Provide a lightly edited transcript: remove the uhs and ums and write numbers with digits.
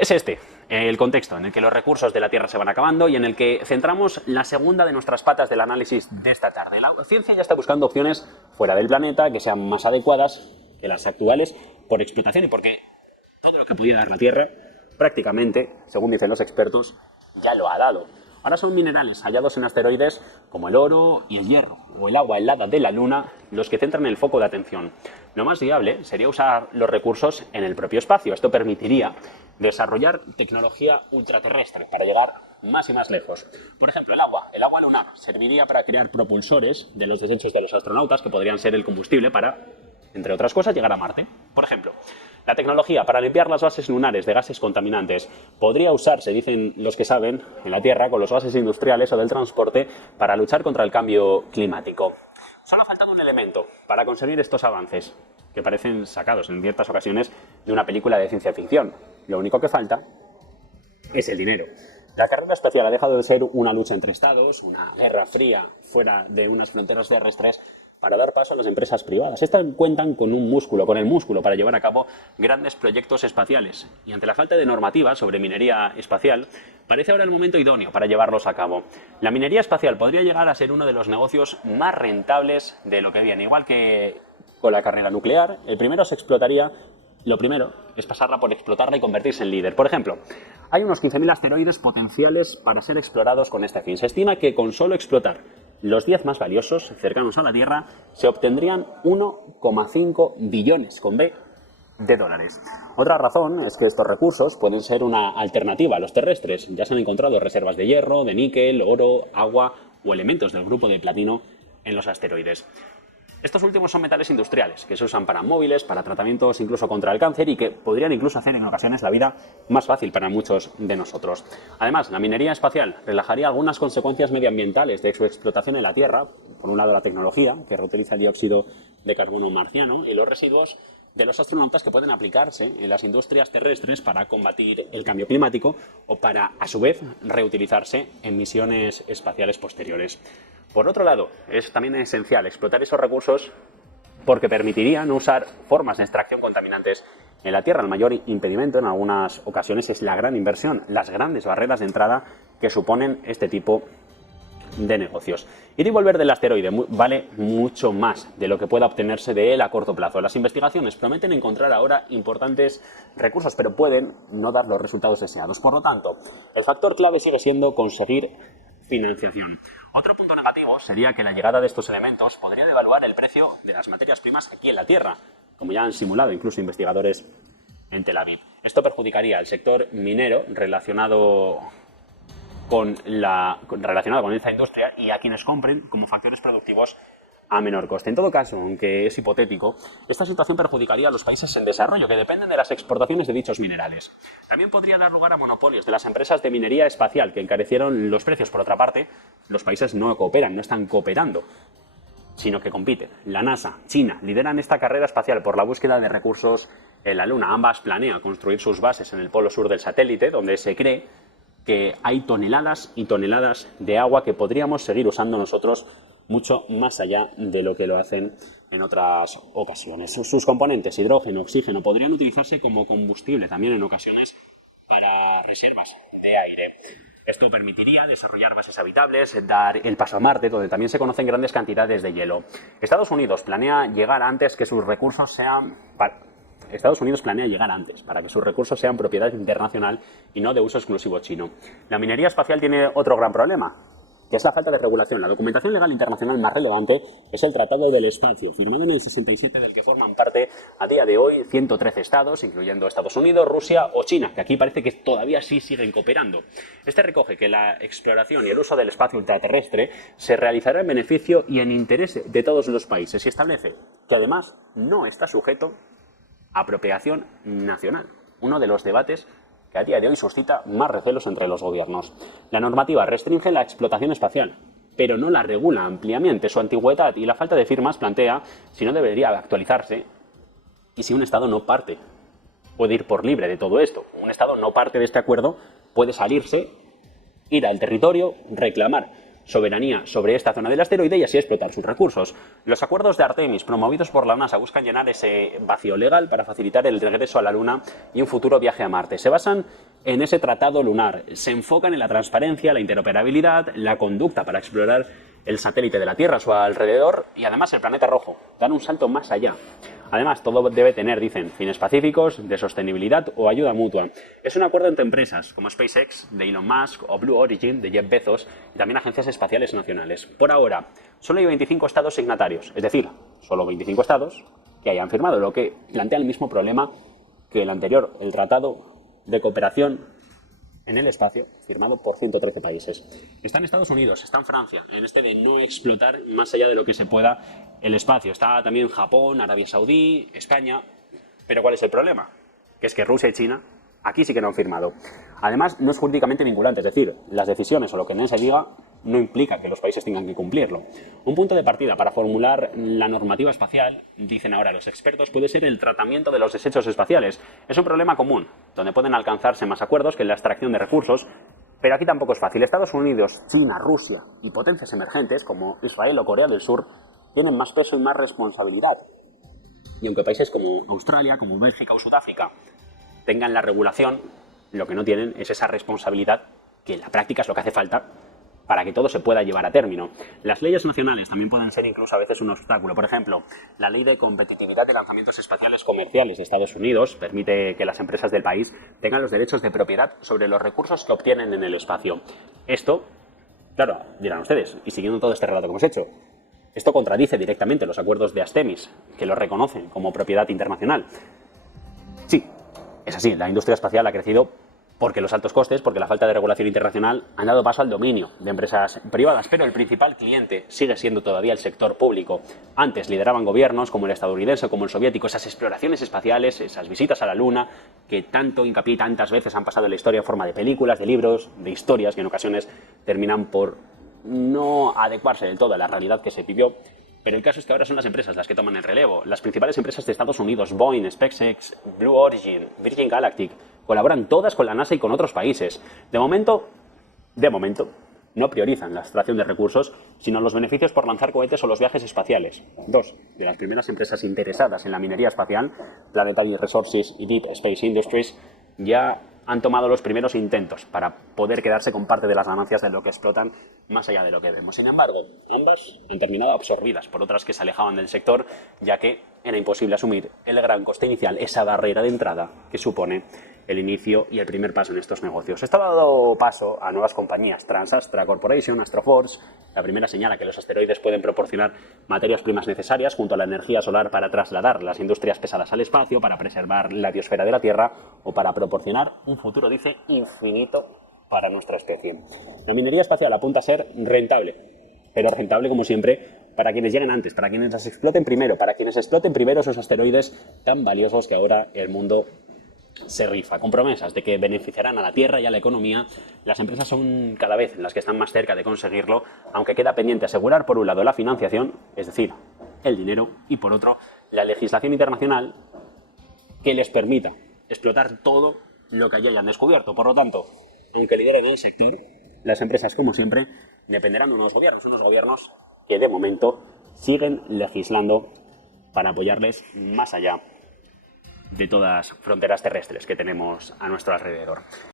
Es este, el contexto en el que los recursos de la Tierra se van acabando y en el que centramos la segunda de nuestras patas del análisis de esta tarde. La ciencia ya está buscando opciones fuera del planeta que sean más adecuadas que las actuales por explotación y porque todo lo que podía dar la Tierra, prácticamente, según dicen los expertos, ya lo ha dado. Ahora son minerales hallados en asteroides como el oro y el hierro, o el agua helada de la Luna, los que centran el foco de atención. Lo más viable sería usar los recursos en el propio espacio. Esto permitiría desarrollar tecnología ultraterrestre para llegar más y más lejos. Por ejemplo, el agua lunar serviría para crear propulsores de los desechos de los astronautas, que podrían ser el combustible para, entre otras cosas, llegar a Marte. Por ejemplo, la tecnología para limpiar las bases lunares de gases contaminantes podría usarse, dicen los que saben, en la Tierra con los gases industriales o del transporte para luchar contra el cambio climático. Solo ha faltado un elemento para conseguir estos avances, que parecen sacados en ciertas ocasiones de una película de ciencia ficción. Lo único que falta es el dinero. La carrera espacial ha dejado de ser una lucha entre estados, una guerra fría fuera de unas fronteras terrestres, para dar paso a las empresas privadas. Estas cuentan con el músculo para llevar a cabo grandes proyectos espaciales. Y ante la falta de normativa sobre minería espacial, parece ahora el momento idóneo para llevarlos a cabo. La minería espacial podría llegar a ser uno de los negocios más rentables de lo que viene. Igual que con la carrera nuclear, lo primero es pasarla por explotarla y convertirse en líder. Por ejemplo, hay unos 15.000 asteroides potenciales para ser explorados con este fin. Se estima que con solo explotar los 10 más valiosos, cercanos a la Tierra, se obtendrían 1,5 billones, con B, de dólares. Otra razón es que estos recursos pueden ser una alternativa a los terrestres. Ya se han encontrado reservas de hierro, de níquel, oro, agua o elementos del grupo de platino en los asteroides. Estos últimos son metales industriales, que se usan para móviles, para tratamientos incluso contra el cáncer y que podrían incluso hacer en ocasiones la vida más fácil para muchos de nosotros. Además, la minería espacial relajaría algunas consecuencias medioambientales de su explotación en la Tierra. Por un lado, la tecnología, que reutiliza el dióxido de carbono marciano, y los residuos de los astronautas que pueden aplicarse en las industrias terrestres para combatir el cambio climático o para, a su vez, reutilizarse en misiones espaciales posteriores. Por otro lado, es también esencial explotar esos recursos porque permitiría no usar formas de extracción contaminantes en la Tierra. El mayor impedimento en algunas ocasiones es la gran inversión, las grandes barreras de entrada que suponen este tipo de negocios. Ir y volver del asteroide vale mucho más de lo que pueda obtenerse de él a corto plazo. Las investigaciones prometen encontrar ahora importantes recursos, pero pueden no dar los resultados deseados. Por lo tanto, el factor clave sigue siendo conseguir financiación. Otro punto negativo sería que la llegada de estos elementos podría devaluar el precio de las materias primas aquí en la Tierra, como ya han simulado incluso investigadores en Tel Aviv. Esto perjudicaría al sector minero relacionado con esta industria y a quienes compren como factores productivos a menor coste. En todo caso, aunque es hipotético, esta situación perjudicaría a los países en desarrollo que dependen de las exportaciones de dichos minerales. También podría dar lugar a monopolios de las empresas de minería espacial que encarecieron los precios. Por otra parte, los países no cooperan, no están cooperando, sino que compiten. La NASA, China, lideran esta carrera espacial por la búsqueda de recursos en la Luna. Ambas planean construir sus bases en el polo sur del satélite, donde se cree que hay toneladas y toneladas de agua que podríamos seguir usando nosotros mucho más allá de lo que lo hacen en otras ocasiones. Sus componentes, hidrógeno, oxígeno, podrían utilizarse como combustible también en ocasiones para reservas de aire. Esto permitiría desarrollar bases habitables, dar el paso a Marte, donde también se conocen grandes cantidades de hielo. Estados Unidos planea llegar antes para que sus recursos sean propiedad internacional y no de uso exclusivo chino. La minería espacial tiene otro gran problema, que es la falta de regulación. La documentación legal internacional más relevante es el Tratado del Espacio, firmado en el 67, del que forman parte a día de hoy 113 estados, incluyendo Estados Unidos, Rusia o China, que aquí parece que todavía sí siguen cooperando. Este recoge que la exploración y el uso del espacio ultraterrestre se realizará en beneficio y en interés de todos los países y establece que además no está sujeto a apropiación nacional, uno de los debates que a día de hoy suscita más recelos entre los gobiernos. La normativa restringe la explotación espacial, pero no la regula ampliamente. Su antigüedad y la falta de firmas plantea si no debería actualizarse y si un Estado no parte. Puede ir por libre de todo esto. Un Estado no parte de este acuerdo, puede salirse, ir al territorio, reclamar soberanía sobre esta zona del asteroide y así explotar sus recursos. Los acuerdos de Artemis, promovidos por la NASA, buscan llenar ese vacío legal para facilitar el regreso a la Luna y un futuro viaje a Marte. Se basan en ese tratado lunar. Se enfocan en la transparencia, la interoperabilidad, la conducta para explorar el satélite de la Tierra a su alrededor y además el planeta rojo. Dan un salto más allá. Además, todo debe tener, dicen, fines pacíficos, de sostenibilidad o ayuda mutua. Es un acuerdo entre empresas como SpaceX, de Elon Musk, o Blue Origin, de Jeff Bezos, y también agencias espaciales nacionales. Por ahora, solo hay 25 estados signatarios, es decir, solo 25 estados que hayan firmado, lo que plantea el mismo problema que el anterior, el Tratado de Cooperación en el espacio, firmado por 113 países. Está en Estados Unidos, está en Francia, en este de no explotar más allá de lo que se pueda el espacio. Está también Japón, Arabia Saudí, España. Pero ¿cuál es el problema? Que es que Rusia y China aquí sí que no han firmado. Además, no es jurídicamente vinculante, es decir, las decisiones o lo que en él se diga no implica que los países tengan que cumplirlo. Un punto de partida para formular la normativa espacial, dicen ahora los expertos, puede ser el tratamiento de los desechos espaciales. Es un problema común, donde pueden alcanzarse más acuerdos que en la extracción de recursos, pero aquí tampoco es fácil. Estados Unidos, China, Rusia y potencias emergentes como Israel o Corea del Sur tienen más peso y más responsabilidad. Y aunque países como Australia, como Bélgica o Sudáfrica tengan la regulación, lo que no tienen es esa responsabilidad, que en la práctica es lo que hace falta para que todo se pueda llevar a término. Las leyes nacionales también pueden ser incluso a veces un obstáculo. Por ejemplo, la Ley de Competitividad de Lanzamientos Espaciales Comerciales de Estados Unidos permite que las empresas del país tengan los derechos de propiedad sobre los recursos que obtienen en el espacio. Esto, claro, dirán ustedes, y siguiendo todo este relato que hemos hecho, esto contradice directamente los acuerdos de Artemis, que lo reconocen como propiedad internacional. Sí, es así, la industria espacial ha crecido porque los altos costes, porque la falta de regulación internacional han dado paso al dominio de empresas privadas, pero el principal cliente sigue siendo todavía el sector público. Antes lideraban gobiernos como el estadounidense o como el soviético, esas exploraciones espaciales, esas visitas a la Luna, que tanto hincapié y tantas veces han pasado en la historia en forma de películas, de libros, de historias, que en ocasiones terminan por no adecuarse del todo a la realidad que se vivió. Pero el caso es que ahora son las empresas las que toman el relevo. Las principales empresas de Estados Unidos, Boeing, SpaceX, Blue Origin, Virgin Galactic, colaboran todas con la NASA y con otros países. De momento, no priorizan la extracción de recursos, sino los beneficios por lanzar cohetes o los viajes espaciales. Dos de las primeras empresas interesadas en la minería espacial, Planetary Resources y Deep Space Industries, ya han tomado los primeros intentos para poder quedarse con parte de las ganancias de lo que explotan más allá de lo que vemos. Sin embargo, ambas han terminado absorbidas por otras que se alejaban del sector, ya que era imposible asumir el gran coste inicial, esa barrera de entrada que supone el inicio y el primer paso en estos negocios. Esto ha dado paso a nuevas compañías, Transastra Corporation, Astroforce. La primera señala que los asteroides pueden proporcionar materias primas necesarias junto a la energía solar para trasladar las industrias pesadas al espacio, para preservar la biosfera de la Tierra o para proporcionar un futuro, dice, infinito para nuestra especie. La minería espacial apunta a ser rentable, pero rentable, como siempre, para quienes lleguen antes, para quienes las exploten primero, para quienes exploten primero esos asteroides tan valiosos que ahora el mundo se rifa, con promesas de que beneficiarán a la Tierra y a la economía. Las empresas son cada vez las que están más cerca de conseguirlo, aunque queda pendiente asegurar por un lado la financiación, es decir, el dinero, y por otro, la legislación internacional que les permita explotar todo lo que allí hayan descubierto. Por lo tanto, aunque lideren el sector, las empresas, como siempre, dependerán de unos gobiernos que de momento siguen legislando para apoyarles más allá de todas fronteras terrestres que tenemos a nuestro alrededor.